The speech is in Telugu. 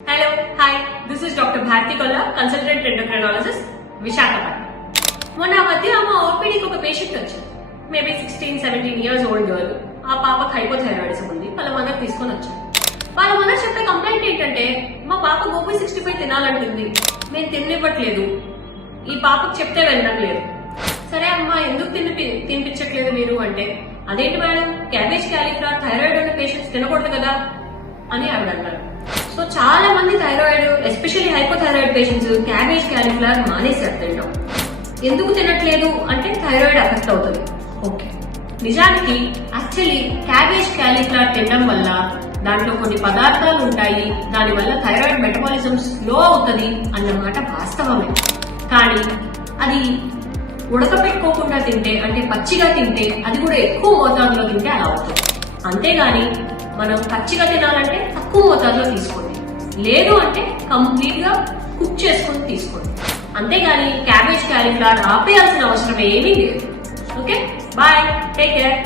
Hello, hi, this is Dr. Bharti Kolla, consultant endocrinologist, Visakhapatnam. మొన్న మధ్య మా ఓపీడీకి ఒక పేషెంట్ వచ్చింది. Maybe 16-17 years old girl. ఆ పాపకు హైపోథైరాయిడిజం ఉంది. వాళ్ళ మదర్ తీసుకొని వచ్చారు. వాళ్ళ మదర్ చెప్పే కంప్లైంట్ ఏంటంటే, మా పాప గోపి 65 తినాలంటుంది, మేము తినివ్వట్లేదు, ఈ పాపకు చెప్తే వెళ్ళడం లేదు. సరే అమ్మా, ఎందుకు తినిపించట్లేదు మీరు అంటే, అదేంటి మేడం, క్యాబేజ్ క్యాలీఫ్లవర్ థైరాయిడ్ ఉన్న పేషెంట్స్ తినకూడదు కదా అని ఆవిడ అన్నారు. సో చాలా మంది thyroid, especially hypothyroid patients cabbage cauliflower మానేసారు తినడం. ఎందుకు తినట్లేదు అంటే థైరాయిడ్ ఎఫెక్ట్ అవుతుంది. ఓకే, నిజానికి యాక్చువల్లీ క్యాబేజ్ క్యాలీఫ్లవర్ తినడం వల్ల దాంట్లో కొన్ని పదార్థాలు ఉంటాయి, దానివల్ల థైరాయిడ్ మెటబాలిజం స్లో అవుతుంది అన్నమాట వాస్తవమే. కానీ అది ఉడకపెట్టుకోకుండా తింటే, అంటే పచ్చిగా తింటే, అది కూడా ఎక్కువ మోతాదులో తింటే అలా అవుతుంది. అంతేగాని మనం పచ్చిగా తినాలంటే తక్కువ మోతాదులో తీసుకోండి, లేదు అంటే కంప్లీట్ గా కుక్ చేసుకుని తీసుకోండి. అంతేగాని క్యాబేజ్ క్యాలీఫ్లవర్ ఆపేయాల్సిన అవసరం ఏమీ లేదు. Okay, bye, take care.